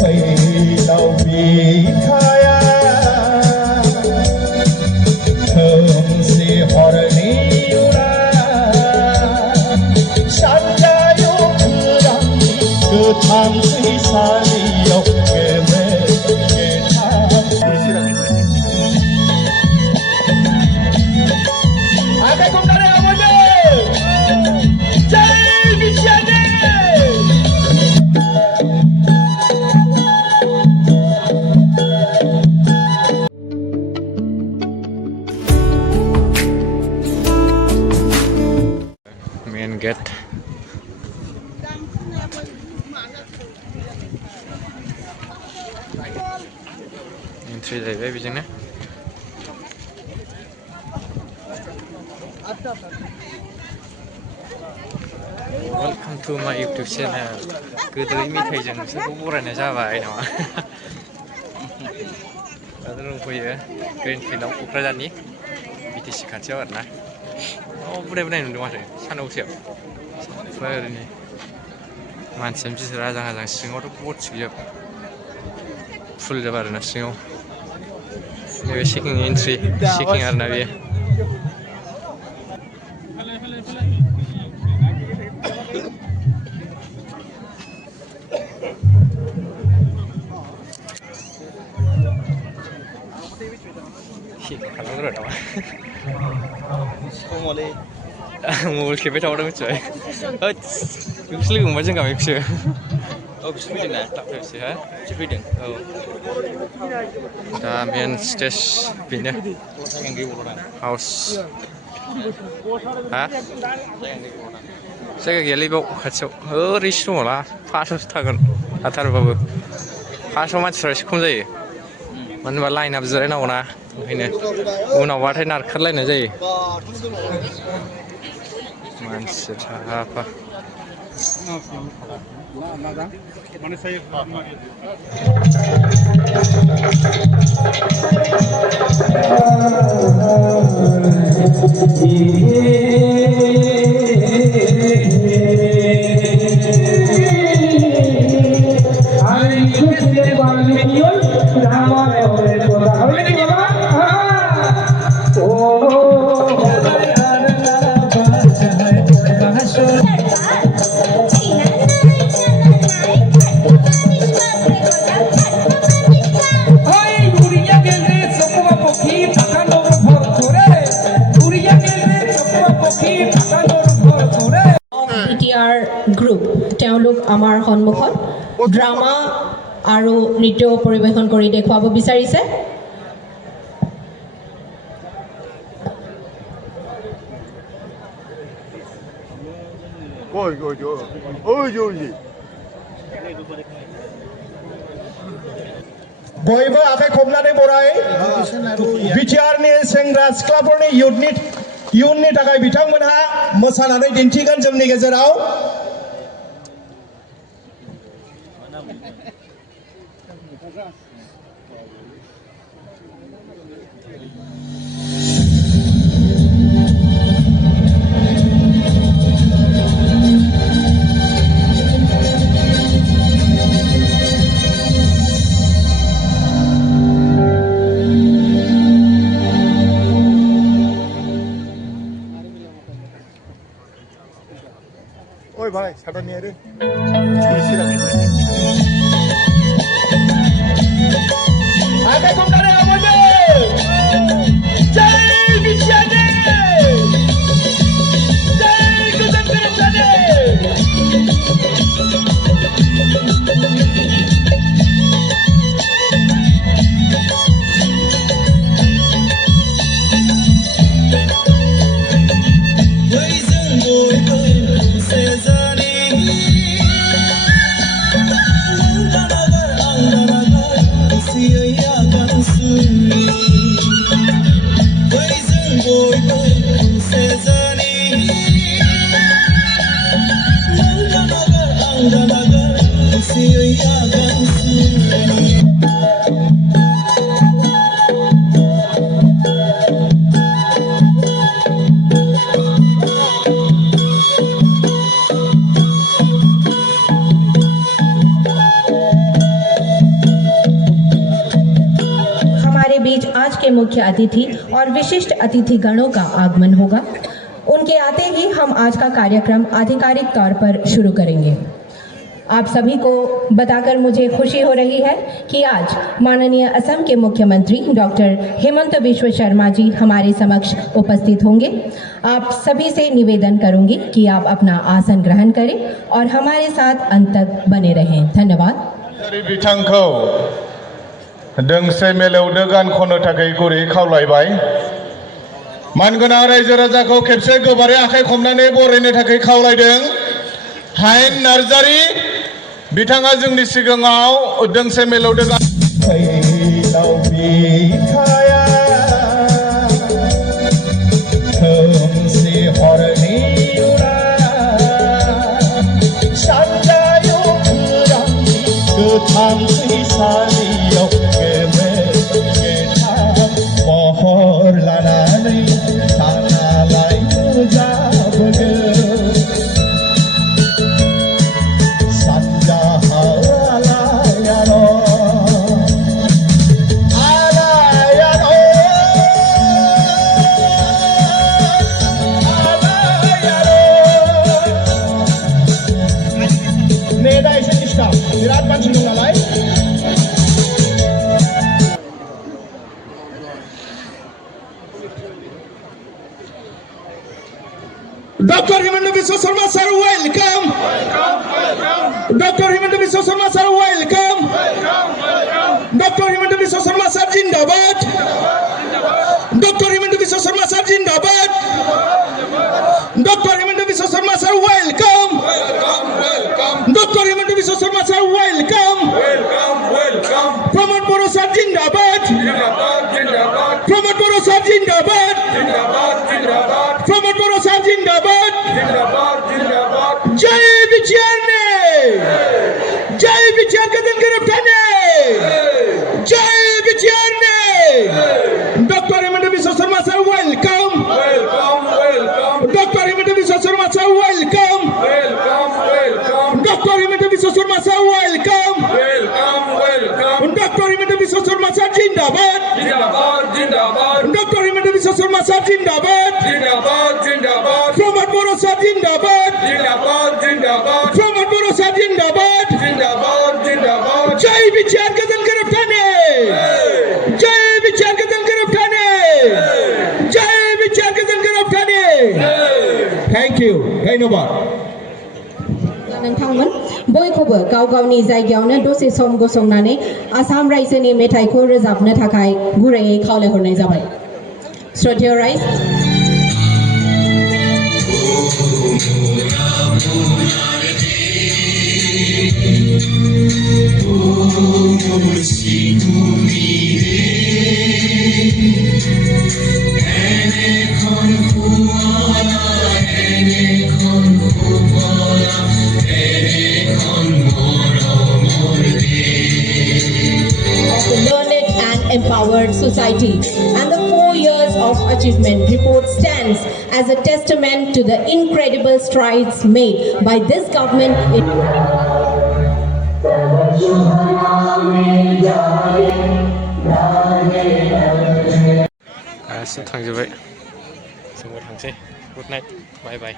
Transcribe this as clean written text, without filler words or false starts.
फैलाव बिखाया खोमसि हरनि उरा सानजायाव खोरांनि गोथां फैसालियाव गोमो गोथां आखाइ खबनानै आमायनो जय बिटिआरनि मेन गेट एंट्री जाहैबाय बेजोंनो welcome to my YouTube channel गोदै मेथाइजों नोंसोरखौ बरायनाय जाबाय नामा दा दंफैयो ग्रीनफील्डआव क'क्राझारनि बिटिसि खाथियाव आरोना बुराय बुराय नुदों माथो सानावसो ओरैनो मानसियानो गिदिर आजां आजां सिङावथ' बथिजोब फुल जोब आरोना सिङाव नैबे चेकिं एन्ट्रि चेकिं आरोना बेयो खालामग्रा नामा मबाइल खेबबाय थाबाथ' मिथिबाय बेखौसो लोगो मोनबाय जों गामिखौसो औ बिसोर फैदों ना क्लाबनिफ्रायसो हा बिसोर फैदों औ दा मेन स्टेज बेनो हाउस हा जायगा गैयालै बेयाव खाथियाव ओरैसो दङला फार्स्टआवसो थागोन हाथारबाबो फार्स्टआव मानसिफ्रा एसे खम जायो मानो होनबा लाइनाबो जिरायनांगौ ना ओंखायनो उनावबाथाय नारखारलायनाय जायो मानसि थाफा গ্ৰুপ তেওঁলোক আমাৰ সন্মুখত ড্ৰামা আৰু নৃত্য পৰিৱেশন কৰি দেখুৱাব বিচাৰিছে बयबो आखाइ खबनानै बराय बिटिआरनि सेंग्रा सिख्लाफोरनि इयुननि थाखाय बिथांमोनहा मोसानानै दिन्थिगोन जोंनि गेजेराव ओइ भाई सादा नहीं रे आगे कौन करे आवाज़ जय बिटिआरनि जय गोजोन गोरोबथानि के मुख्य अतिथि और विशिष्ट अतिथि गणों का आगमन होगा। उनके आते ही हम आज का कार्यक्रम आधिकारिक तौर पर शुरू करेंगे। आप सभी को बताकर मुझे खुशी हो रही है कि आज माननीय असम के मुख्यमंत्री डॉक्टर हिमंत बिश्व शर्मा जी हमारे समक्ष उपस्थित होंगे। आप सभी से निवेदन करूंगी कि आप अपना आसन ग्रहण करें और हमारे साथ अंत तक बने रहें। धन्यवाद। बिथांखौ दोंसे मेलौदो गान खननो थाखाय गुरै खावलायबाय। मानगोनां रायजो राजाखौ खेबसे गोबारै आखाइ खबनानै बरायनो थाखाय खावलायदों। हायेन नार्जारी बिथाङा जोंनि सिगाङाव दोंसे मेलौदो गान फैलाव बिखाया खोमसि हरनि सानजायाव गोरांनि गोथां फैसालियाव गोमो गोथां महर लानानै थानालाय नुजाबोदों। बिराद मानसि दं नालाय Dr. Himanta Biswa Sarma sir, welcome. Dr. Himanta Biswa Sarma sir, welcome. Dr. Himanta Biswa Sarma sir, Jindabad. Dr. Himanta Biswa Sarma sir, Jindabad. Dr. Himanta Biswa Sarma sir, welcome. Dr. Himanta Biswa Sarma sir, welcome. Pramod Boro sir, Jindabad. Pramod Boro sir, Jindabad. Pramod Boro sir, Jindabad. Jai Vichayane. Jai Vichar ka din girftane. Jai Vichayane. Dr. Himanta Biswa Sarma sir, welcome. Dr. Himanta Biswa Sarma sir, welcome. Dr. Himanta Biswa Sarma sir, welcome. Dr. Himanta Biswa Sarma sir, Jindabad. Dr. Himanta Biswa Sarma sir, Jindabad. Pramod Boro sir, Jindabad. Pramod Boro sir, Jindabad. Jai Vichar ka din girftane. Jai Vichar ka din girftane. Jai Vichar ka din girftane. Thank you. धन्यवाद। नोंथांमोन बयखौबो गाव गावनि जायगायावनो दसे सम गसंनानै आसाम रायजोनि मेथाइखौ रोजाबनो थाखाय गुरैयै खावलायहरनाय जाबाय। श्रद्धेय rise empowered society, and the 4 years of achievement report stands as a testament to the incredible strides made by this government in थांजोब्बाय जोंबो थांसै गुड नाइट बाय बाय